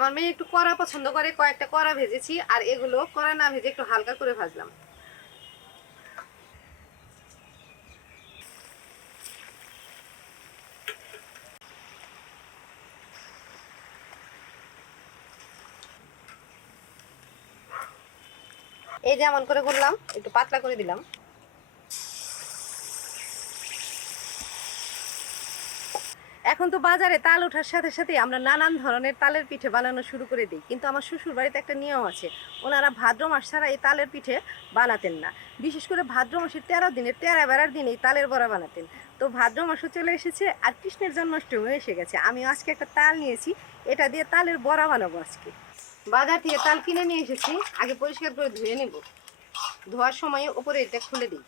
আমার মেয়ে একটু কড়া পছন্দ করে, কয়েকটা কড়া ভেজেছি, আর এগুলো কড়া না ভেজে একটু হালকা করে ভাজলাম। এই যেমন করে করলাম একটু পাতলা করে দিলাম। এখন তো বাজারে তাল ওঠার সাথে সাথে আমরা নানান ধরনের তালের পিঠে বানানো শুরু করে দিই। কিন্তু আমার শ্বশুর বাড়িতে একটা নিয়ম আছে, ওনারা ভাদ্র মাস ছাড়া এই তালের পিঠে বানাতেন না। বিশেষ করে ভাদ্র মাসের তেরো দিনে তেরো বেড়ার দিন এই তালের বড়া বানাতেন। তো ভাদ্র মাসও চলে এসেছে আর কৃষ্ণের জন্মাষ্টমী এসে গেছে। আমি আজকে একটা তাল নিয়েছি, এটা দিয়ে তালের বড়া বানাবো আজকে। বাজার থেকে তাল কিনে নিয়ে এসেছি, আগে পরিষ্কার করে ধুয়ে নেব। ধোয়ার সময় ওপরে এটা খুলে দিই।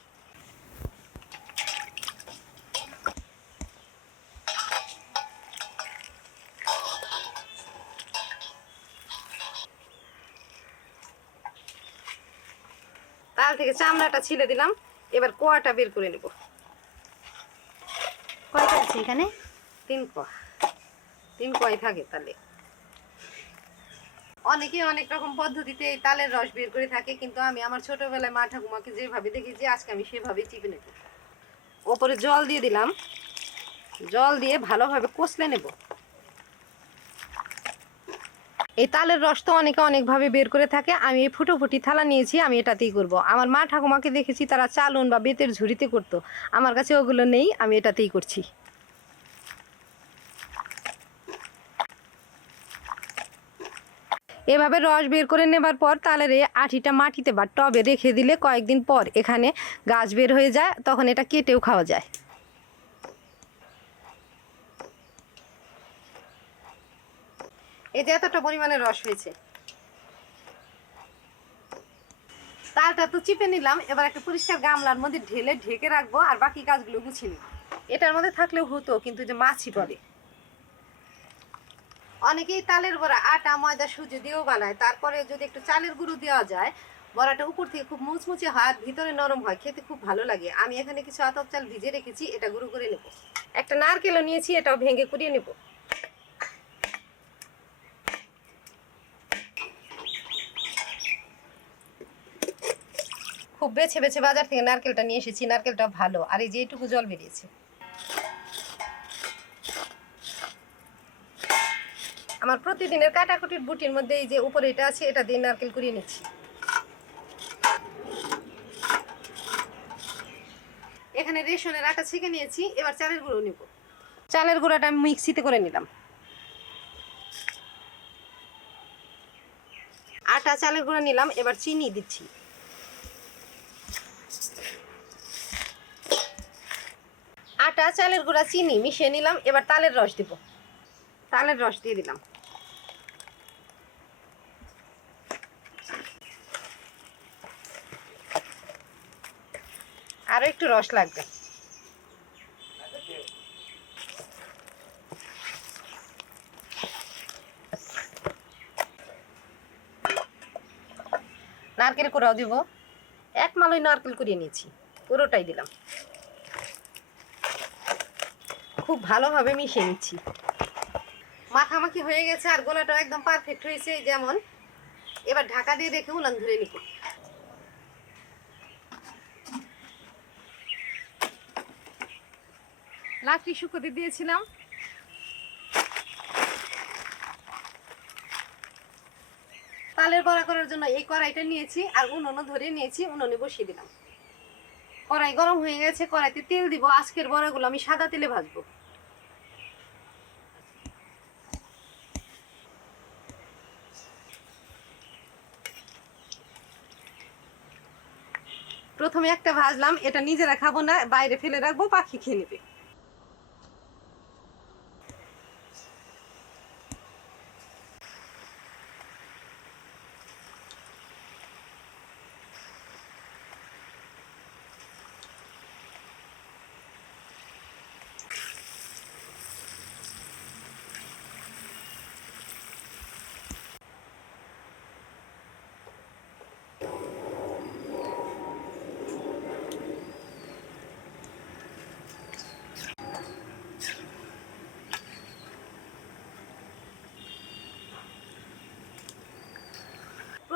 তাল থেকে চামড়াটা ছিলে দিলাম এবার কোয়াটা বের করে নেব। কয়টা আছে এখানে? তিন কোয়া। তিন কোয়াই থাকে তালে। অনেকে অনেক রকম পদ্ধতিতে এই তালের রস বের করে থাকে কিন্তু আমি আমার ছোটবেলায় মা ঠাকুমাকে যেভাবে দেখেছি আজকে আমি সেভাবেই চিপে নেব। ওপরে জল দিয়ে দিলাম। জল দিয়ে ভালোভাবে কষলে নেব। এই তালের রস তো অনেকে অনেকভাবে বের করে থাকে। আমি এই ফুটো ফুটি থালা নিয়েছি, আমি এটাতেই করব। আমার মা ঠাকুমাকে দেখেছি, তারা চালন বা বেতের ঝুড়িতে করতো। আমার কাছে ওগুলো নেই, আমি এটাতেই করছি। এভাবে রস বের করে নেবার পর তালের এই আঠিটা মাটিতে বা টবে রেখে দিলে কয়েকদিন পর এখানে গাছ বের হয়ে যায়, তখন এটা কেটেও খাওয়া যায়। এই যে এতটা পরিমাণে রস হয়েছে। তালটা তো চিপে নিলাম, এবার একটা পরিষ্কার গামলার মধ্যে ঢেলে ঢেকে রাখব, আর বাকি কাজগুলো গুছিয়ে নিব। এটার মধ্যে থাকলেও হতো, কিন্তু যে মাছি পড়ে অনেকেই তালের বড়া, আটা, ময়দা, সুজি দিয়েও বানায়। তারপরে যদি একটু চালের গুঁড়ো দেওয়া যায়, বড়াটা উপর থেকে খুব মুচমুচে হয় আর ভিতরে নরম হয়, খেতে খুব ভালো লাগে। আমি এখানে কিছু আতপ চাল ভিজে রেখেছি, এটা গুঁড়ো করে নেব। একটা নারকেলও নিয়েছি, এটাও ভেঙে কুড়িয়ে নেব। খুব বেছে বেছে বাজার থেকে নারকেলটা নিয়ে এসেছি, নারকেলটা ভালো। আর এই যে এইটুকু জল বেরিয়েছে। আমার প্রতিদিনের কাটাকুটির বুটির মধ্যে এই যে উপরে এটা আছে, এটা দিয়ে নারকেল কুড়িয়ে নিচ্ছি। এখানে রেশনের আটা ছেঁকে নিয়েছি, এবার চালের গুঁড়ো নেব। চালের গুঁড়োটা আমি মিক্সিতে করে নিলাম। আটা চালের গুঁড়ো নিলাম, এবার চিনি দিচ্ছি। আটা চালের গুঁড়া চিনি মিশিয়ে নিলাম, এবার তালের রস দিব। তালের রস দিয়ে দিলাম। আরও একটু রস লাগবে। নারকেল কুড়াও দিব। এক মালই নারকেল কুড়িয়ে নিয়েছি, পুরোটাই দিলাম। খুব ভালোভাবে মিশিয়ে নিচ্ছি। মাখামাখি হয়ে গেছে আর গোলাটাও একদম পারফেক্ট হয়েছে যেমন। এবার ঢাকা দিয়ে রেখে উনান ধরে নিব। লাকড়ি শুকোতে দিয়েছিলাম। তালের বড়া করার জন্য এই কড়াইটা নিয়েছি আর উনুনও ধরে নিয়েছি উনুনে বসিয়ে দিলাম। কড়াই গরম হয়ে গেছে, কড়াইতে তেল দিব। আজকের বড়াগুলো আমি সাদা তেলে ভাজবো। প্রথমে একটা ভাজলাম, এটা নিজেরা খাব না, বাইরে ফেলে রাখব, পাখি খেয়ে নেবে।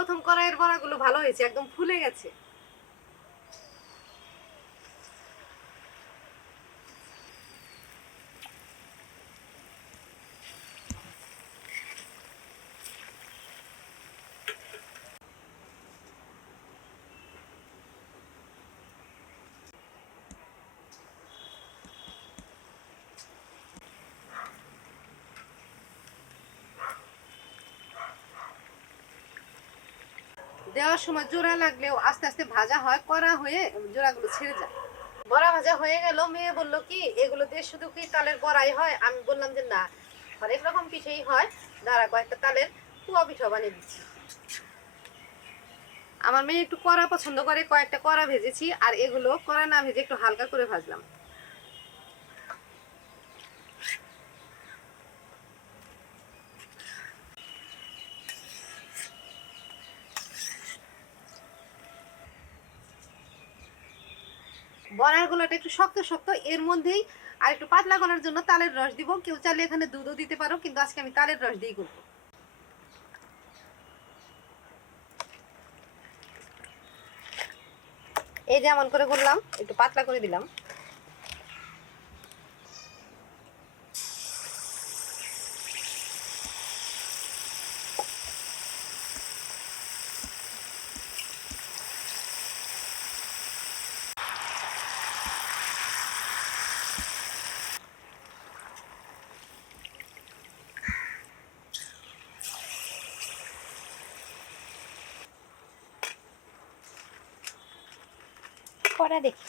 প্রথম কড়াইয়ের বড়াগুলো ভালো হয়েছে একদম ফুলে গেছে। দেওয়ার সময় জোড়া লাগলেও আস্তে আস্তে ভাজা হয়, কড়া হয়ে জোড়াগুলো ছেড়ে যায়। বড়া ভাজা হয়ে গেল, মেয়ে বলল, কি, এগুলো দিয়ে শুধু কি তালের বড়াই হয়? আমি বললাম যে, না হরেক রকম পিঠেই হয়। দাঁড়া, কয়েকটা তালের কুয়া পিঠা বানিয়ে দিচ্ছি। আমার মেয়ে একটু কড়া পছন্দ করে, কয়েকটা কড়া ভেজেছি, আর এগুলো কড়া না ভেজে একটু হালকা করে ভাজলাম। বড়ার গলাটা একটু শক্ত শক্ত। এর মধ্যেই আর একটু পাতলা করার জন্য তালের রস দিব। কেউ চাইলে এখানে দুধও দিতে পারো, কিন্তু আজকে আমি তালের রস দিয়েই করব। এই যেমন করে করলাম, একটু পাতলা করে দিলাম। করা দেখি।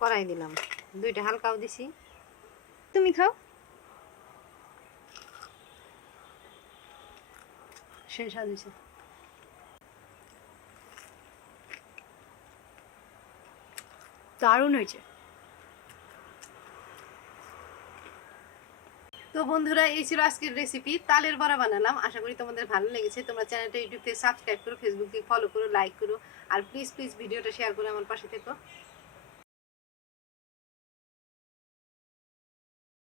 করাই দিলাম। দুইটা হালকাও দিছি। তুমি খাও। শেষ হয়েছে দারুণ হয়েছে। বন্ধুরা, এই ছিল আজকের রেসিপি তালের বড়া বানালাম। আশা করি তোমাদের ভালো লেগেছে। তোমরা চ্যানেলটা ইউটিউব থেকে সাবস্ক্রাইব করো ফেসবুক থেকে ফলো করো লাইক করো। আর প্লিজ প্লিজ ভিডিওটা শেয়ার করো আমার পাশে থেকো।